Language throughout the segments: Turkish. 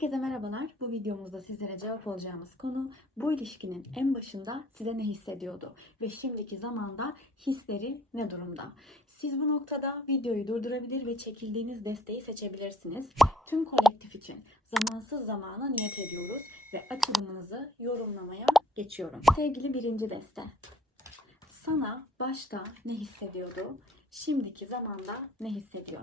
Herkese merhabalar. Bu videomuzda sizlere cevap olacağımız konu bu ilişkinin en başında size ne hissediyordu ve şimdiki zamanda hisleri ne durumda? Siz bu noktada videoyu durdurabilir ve çekildiğiniz desteği seçebilirsiniz. Tüm kolektif için zamansız zamana niyet ediyoruz ve açılımınızı yorumlamaya geçiyorum. Sevgili birinci deste, sana başta ne hissediyordu, şimdiki zamanda ne hissediyor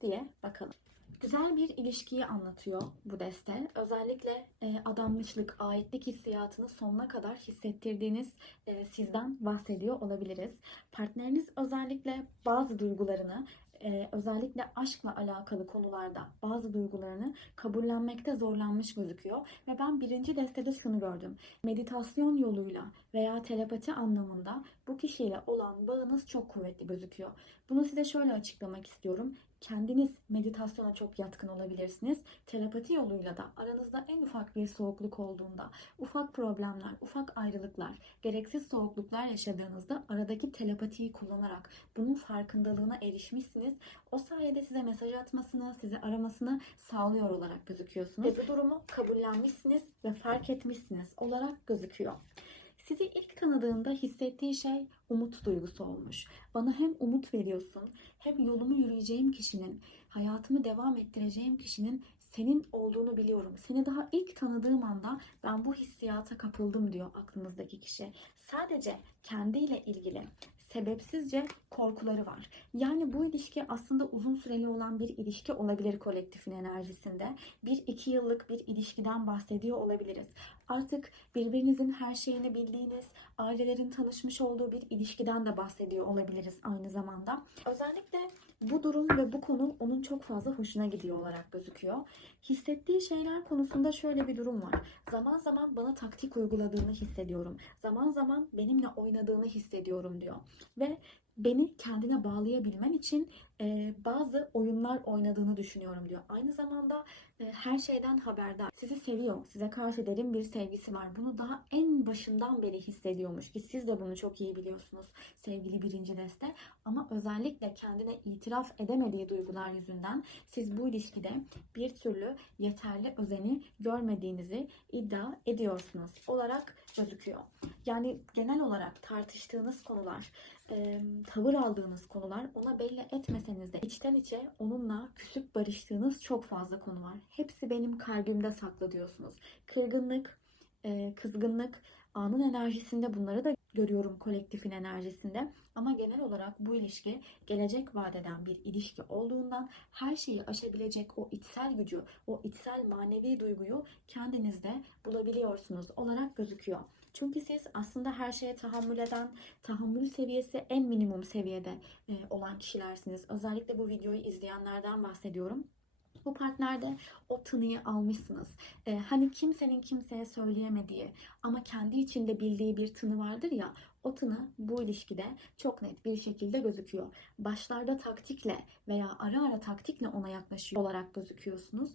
diye bakalım. Güzel bir ilişkiyi anlatıyor bu deste. Özellikle e, adanmışlık, aitlik hissiyatını sonuna kadar hissettirdiğiniz e, sizden bahsediyor olabiliriz. Partneriniz özellikle bazı duygularını, e, özellikle aşkla alakalı konularda bazı duygularını kabullenmekte zorlanmış gözüküyor. Ve ben birinci destede şunu gördüm. Meditasyon yoluyla veya telepati anlamında bu kişiyle olan bağınız çok kuvvetli gözüküyor. Bunu size şöyle açıklamak istiyorum. Kendiniz meditasyona çok yatkın olabilirsiniz. Telepati yoluyla da aranızda en ufak bir soğukluk olduğunda, ufak problemler, ufak ayrılıklar, gereksiz soğukluklar yaşadığınızda aradaki telepatiyi kullanarak bunun farkındalığına erişmişsiniz. O sayede size mesaj atmasını, sizi aramasını sağlıyor olarak gözüküyorsunuz. Ve bu durumu kabullenmişsiniz ve fark etmişsiniz olarak gözüküyor. Sizi ilk tanıdığında hissettiği şey umut duygusu olmuş. Bana hem umut veriyorsun hem yolumu yürüyeceğim kişinin, hayatımı devam ettireceğim kişinin senin olduğunu biliyorum. Seni daha ilk tanıdığım anda ben bu hissiyata kapıldım diyor aklınızdaki kişi. Sadece kendiyle ilgili sebepsizce korkuları var. Yani bu ilişki aslında uzun süreli olan bir ilişki olabilir kolektifin enerjisinde. Bir iki yıllık bir ilişkiden bahsediyor olabiliriz. Artık birbirinizin her şeyini bildiğiniz, ailelerin tanışmış olduğu bir ilişkiden de bahsediyor olabiliriz aynı zamanda. Özellikle bu durum ve bu konu onun çok fazla hoşuna gidiyor olarak gözüküyor. Hissettiği şeyler konusunda şöyle bir durum var. Zaman zaman bana taktik uyguladığını hissediyorum. Zaman zaman benimle oynadığını hissediyorum diyor. Ve beni kendine bağlayabilmen için bazı oyunlar oynadığını düşünüyorum diyor. Aynı zamanda her şeyden haberdar. Sizi seviyor. Size karşı derin bir sevgisi var. Bunu daha en başından beri hissediyormuş ki siz de bunu çok iyi biliyorsunuz sevgili birinci deste. Ama özellikle kendine itiraf edemediği duygular yüzünden siz bu ilişkide bir türlü yeterli özeni görmediğinizi iddia ediyorsunuz olarak gözüküyor. Yani genel olarak tartıştığınız konular, tavır aldığınız konular ona belli etmeseniz de içten içe onunla küsüp barıştığınız çok fazla konu var. Hepsi benim kalbimde saklı diyorsunuz. Kırgınlık, e, kızgınlık, anın enerjisinde bunları da görüyorum kolektifin enerjisinde. Ama genel olarak bu ilişki gelecek vadeden bir ilişki olduğundan her şeyi aşabilecek o içsel gücü, o içsel manevi duyguyu kendinizde bulabiliyorsunuz olarak gözüküyor. Çünkü siz aslında her şeye tahammül eden, tahammül seviyesi en minimum seviyede e, olan kişilersiniz. Özellikle bu videoyu izleyenlerden bahsediyorum. Bu partnerde o tınıyı almışsınız. Ee, hani kimsenin kimseye söyleyemediği ama kendi içinde bildiği bir tını vardır ya o tını bu ilişkide çok net bir şekilde gözüküyor. Başlarda taktikle veya ara ara taktikle ona yaklaşıyor olarak gözüküyorsunuz.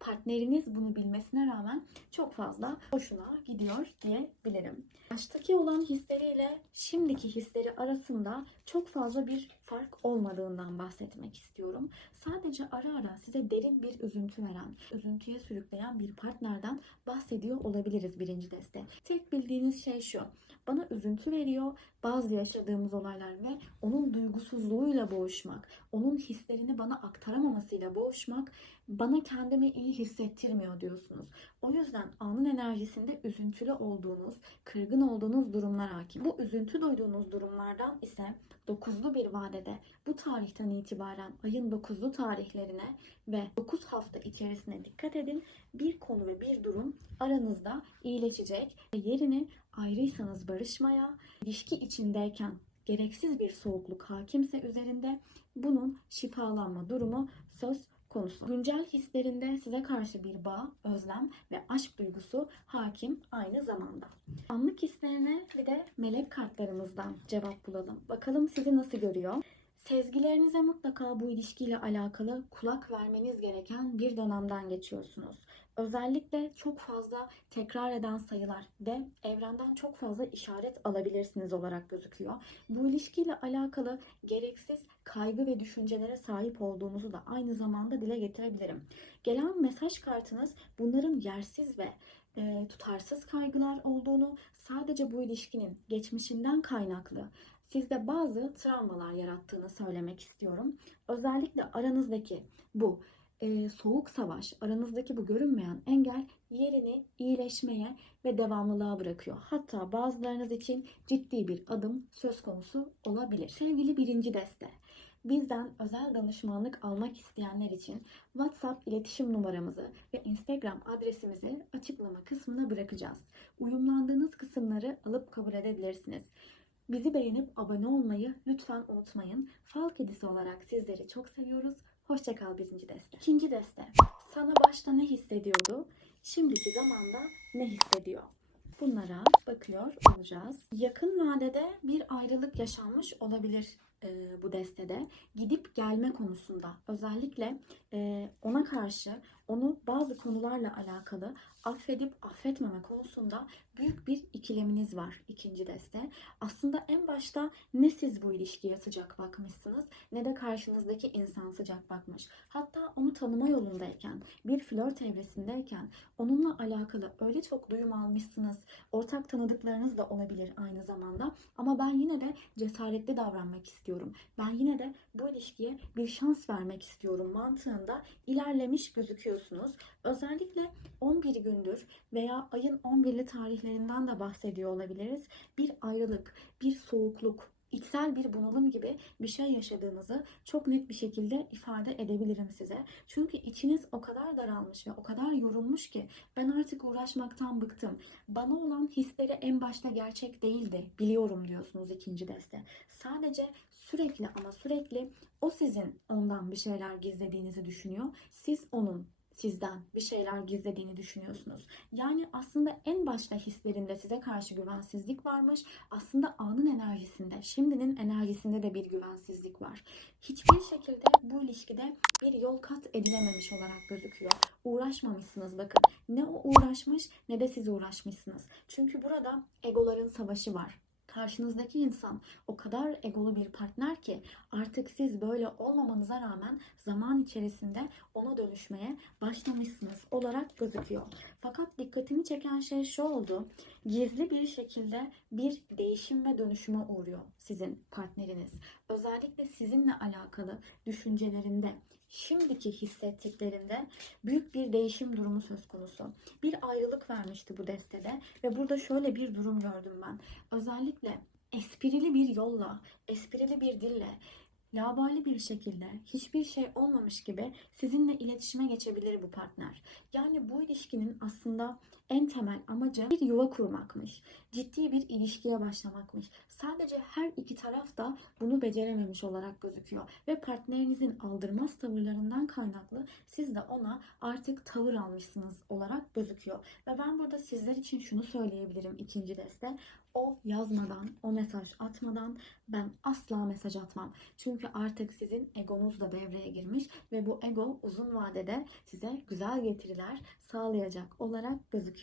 Partneriniz bunu bilmesine rağmen çok fazla hoşuna gidiyor diyebilirim. Baştaki olan hisleriyle şimdiki hisleri arasında çok fazla bir fark olmadığından bahsetmek istiyorum. Sadece ara ara size derin bir üzüntü veren, üzüntüye sürükleyen bir partnerden bahsediyor olabiliriz birinci deste. Tek bildiğiniz şey şu. Bana üzüntü veriyor bazı yaşadığımız olaylar ve onun duygusuzluğuyla boğuşmak, onun hislerini bana aktaramamasıyla boğuşmak bana kendimi iyi hissettirmiyor diyorsunuz. O yüzden anın enerjisinde üzüntülü olduğunuz, kırgın olduğunuz durumlar hakim. Bu üzüntü duyduğunuz durumlardan ise 9'lu bir vadede bu tarihten itibaren ayın 9'lu tarihlerine ve 9 hafta içerisine dikkat edin. Bir konu ve bir durum aranızda iyileşecek yerini ayrıysanız barışmaya, ilişki içindeyken gereksiz bir soğukluk hakimse üzerinde bunun şifalanma durumu söz konusu. Güncel hislerinde size karşı bir bağ, özlem ve aşk duygusu hakim aynı zamanda. Anlık hislerine bir de melek kartlarımızdan cevap bulalım. Bakalım sizi nasıl görüyor? Sezgilerinize mutlaka bu ilişkiyle alakalı kulak vermeniz gereken bir dönemden geçiyorsunuz. Özellikle çok fazla tekrar eden sayılar ve evrenden çok fazla işaret alabilirsiniz olarak gözüküyor. Bu ilişkiyle alakalı gereksiz kaygı ve düşüncelere sahip olduğunuzu da aynı zamanda dile getirebilirim. Gelen mesaj kartınız bunların yersiz ve e, tutarsız kaygılar olduğunu, sadece bu ilişkinin geçmişinden kaynaklı sizde bazı travmalar yarattığını söylemek istiyorum. Özellikle aranızdaki bu e, soğuk savaş, aranızdaki bu görünmeyen engel yerini iyileşmeye ve devamlılığa bırakıyor. Hatta bazılarınız için ciddi bir adım söz konusu olabilir. Sevgili birinci deste, bizden özel danışmanlık almak isteyenler için WhatsApp iletişim numaramızı ve Instagram adresimizi açıklama kısmına bırakacağız. Uyumlandığınız kısımları alıp kabul edebilirsiniz. Bizi beğenip abone olmayı lütfen unutmayın. Fal kedisi olarak sizleri çok seviyoruz. Hoşçakal birinci deste. İkinci deste. Sana başta ne hissediyordu? Şimdiki zamanda ne hissediyor? Bunlara bakıyor olacağız. Yakın vadede bir ayrılık yaşanmış olabilir e, bu destede. Gidip gelme konusunda özellikle e, ona karşı onu bazı konularla alakalı affedip affetmeme konusunda büyük bir ikileminiz var ikinci deste. Aslında en başta ne siz bu ilişkiye sıcak bakmışsınız ne de karşınızdaki insan sıcak bakmış. Hatta onu tanıma yolundayken, bir flört evresindeyken onunla alakalı öyle çok duyum almışsınız. Ortak tanıdıklarınız da olabilir aynı zamanda. Ama ben yine de cesaretli davranmak istiyorum. Ben yine de bu ilişkiye bir şans vermek istiyorum mantığında ilerlemiş gözüküyorsunuz. Özellikle 11 gündür veya ayın 11'li tarihlerinden de bahsediyor olabiliriz. Bir ayrılık, bir soğukluk, içsel bir bunalım gibi bir şey yaşadığınızı çok net bir şekilde ifade edebilirim size. Çünkü içiniz o kadar daralmış ve o kadar yorulmuş ki ben artık uğraşmaktan bıktım. Bana olan hisleri en başta gerçek değildi. Biliyorum diyorsunuz ikinci deste. Sadece sürekli ama sürekli o sizin ondan bir şeyler gizlediğinizi düşünüyor. Siz onun sizden bir şeyler gizlediğini düşünüyorsunuz. Yani aslında en başta hislerinde size karşı güvensizlik varmış. Aslında anın enerjisinde, şimdinin enerjisinde de bir güvensizlik var. Hiçbir şekilde bu ilişkide bir yol kat edilememiş olarak gözüküyor. Uğraşmamışsınız bakın. Ne o uğraşmış ne de siz uğraşmışsınız. Çünkü burada egoların savaşı var. Karşınızdaki insan o kadar egolu bir partner ki artık siz böyle olmamanıza rağmen zaman içerisinde ona dönüşmeye başlamışsınız olarak gözüküyor. Fakat dikkatimi çeken şey şu oldu. Gizli bir şekilde bir değişim ve dönüşüme uğruyor sizin partneriniz. Özellikle sizinle alakalı düşüncelerinde, şimdiki hissettiklerinde büyük bir değişim durumu söz konusu. Bir ayrılık vermişti bu destede ve burada şöyle bir durum gördüm ben. Özellikle esprili bir yolla, esprili bir dille, labali bir şekilde hiçbir şey olmamış gibi sizinle iletişime geçebilir bu partner. Yani bu ilişkinin aslında en temel amacı bir yuva kurmakmış. Ciddi bir ilişkiye başlamakmış. Sadece her iki taraf da bunu becerememiş olarak gözüküyor. Ve partnerinizin aldırmaz tavırlarından kaynaklı siz de ona artık tavır almışsınız olarak gözüküyor. Ve ben burada sizler için şunu söyleyebilirim ikinci deste. O yazmadan, o mesaj atmadan ben asla mesaj atmam. Çünkü artık sizin egonuz da devreye girmiş ve bu ego uzun vadede size güzel getiriler sağlayacak olarak gözüküyor.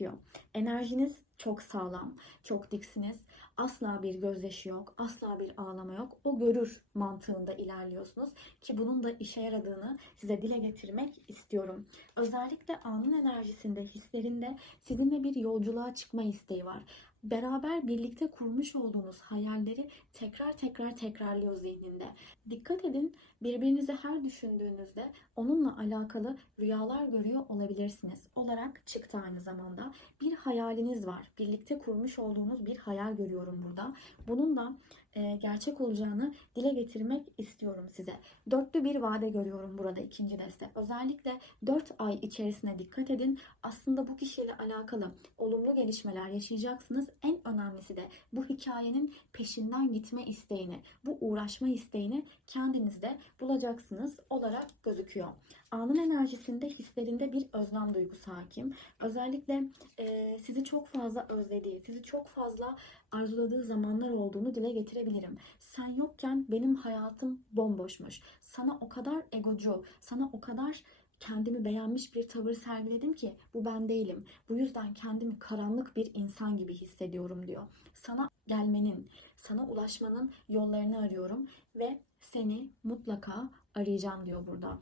Enerjiniz çok sağlam, çok diksiniz. Asla bir gözyaşı yok, asla bir ağlama yok. O görür mantığında ilerliyorsunuz ki bunun da işe yaradığını size dile getirmek istiyorum. Özellikle anın enerjisinde, hislerinde sizinle bir yolculuğa çıkma isteği var beraber birlikte kurmuş olduğunuz hayalleri tekrar tekrar tekrarlıyor zihninde. Dikkat edin birbirinizi her düşündüğünüzde onunla alakalı rüyalar görüyor olabilirsiniz. Olarak çıktı aynı zamanda. Bir hayaliniz var. Birlikte kurmuş olduğunuz bir hayal görüyorum burada. Bunun da gerçek olacağını dile getirmek istiyorum size. Dörtlü bir vade görüyorum burada ikinci deste. Özellikle 4 ay içerisine dikkat edin. Aslında bu kişiyle alakalı olumlu gelişmeler yaşayacaksınız. En önemlisi de bu hikayenin peşinden gitme isteğini, bu uğraşma isteğini kendinizde bulacaksınız olarak gözüküyor. Anın enerjisinde, hislerinde bir özlem duygusu hakim. Özellikle e, sizi çok fazla özlediği, sizi çok fazla arzuladığı zamanlar olduğunu dile getirebilirim. Sen yokken benim hayatım bomboşmuş. Sana o kadar egocu, sana o kadar kendimi beğenmiş bir tavır sergiledim ki bu ben değilim. Bu yüzden kendimi karanlık bir insan gibi hissediyorum diyor. Sana gelmenin, sana ulaşmanın yollarını arıyorum ve seni mutlaka arayacağım diyor burada.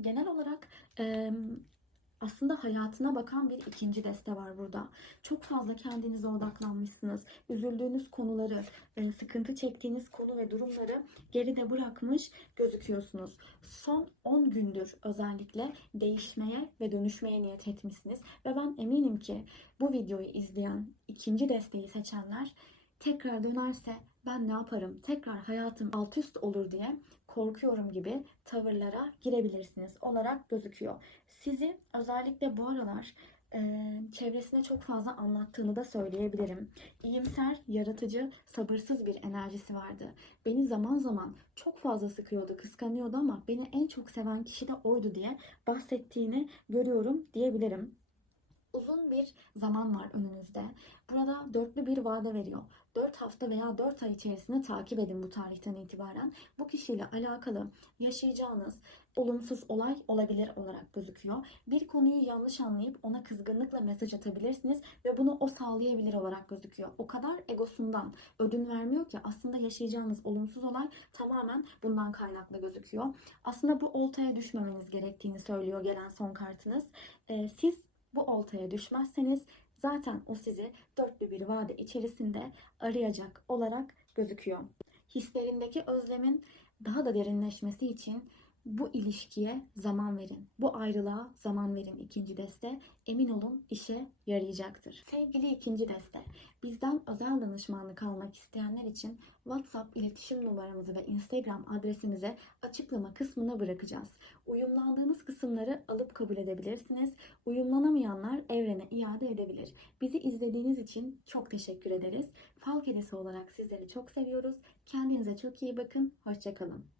Genel olarak e, aslında hayatına bakan bir ikinci deste var burada. Çok fazla kendinize odaklanmışsınız. Üzüldüğünüz konuları, sıkıntı çektiğiniz konu ve durumları geride bırakmış gözüküyorsunuz. Son 10 gündür özellikle değişmeye ve dönüşmeye niyet etmişsiniz. Ve ben eminim ki bu videoyu izleyen, ikinci desteği seçenler tekrar dönerse ben ne yaparım, tekrar hayatım alt üst olur diye korkuyorum gibi tavırlara girebilirsiniz olarak gözüküyor. Sizi özellikle bu aralar e, çevresine çok fazla anlattığını da söyleyebilirim. İyimser, yaratıcı, sabırsız bir enerjisi vardı. Beni zaman zaman çok fazla sıkıyordu, kıskanıyordu ama beni en çok seven kişi de oydu diye bahsettiğini görüyorum diyebilirim. Uzun bir zaman var önünüzde. Burada dörtlü bir vade veriyor. 4 hafta veya 4 ay içerisinde takip edin bu tarihten itibaren. Bu kişiyle alakalı yaşayacağınız olumsuz olay olabilir olarak gözüküyor. Bir konuyu yanlış anlayıp ona kızgınlıkla mesaj atabilirsiniz ve bunu o sağlayabilir olarak gözüküyor. O kadar egosundan ödün vermiyor ki aslında yaşayacağınız olumsuz olay tamamen bundan kaynaklı gözüküyor. Aslında bu oltaya düşmemeniz gerektiğini söylüyor gelen son kartınız. Ee, siz bu oltaya düşmezseniz zaten o sizi dörtlü bir vade içerisinde arayacak olarak gözüküyor. Hislerindeki özlemin daha da derinleşmesi için bu ilişkiye zaman verin. Bu ayrılığa zaman verin ikinci deste. Emin olun işe yarayacaktır. Sevgili ikinci deste, bizden özel danışmanlık almak isteyenler için WhatsApp iletişim numaramızı ve Instagram adresimize açıklama kısmına bırakacağız. Uyumlandığınız kısımları alıp kabul edebilirsiniz. Uyumlanamayanlar evrene iade edebilir. Bizi izlediğiniz için çok teşekkür ederiz. Fal kedisi olarak sizleri çok seviyoruz. Kendinize çok iyi bakın. Hoşçakalın.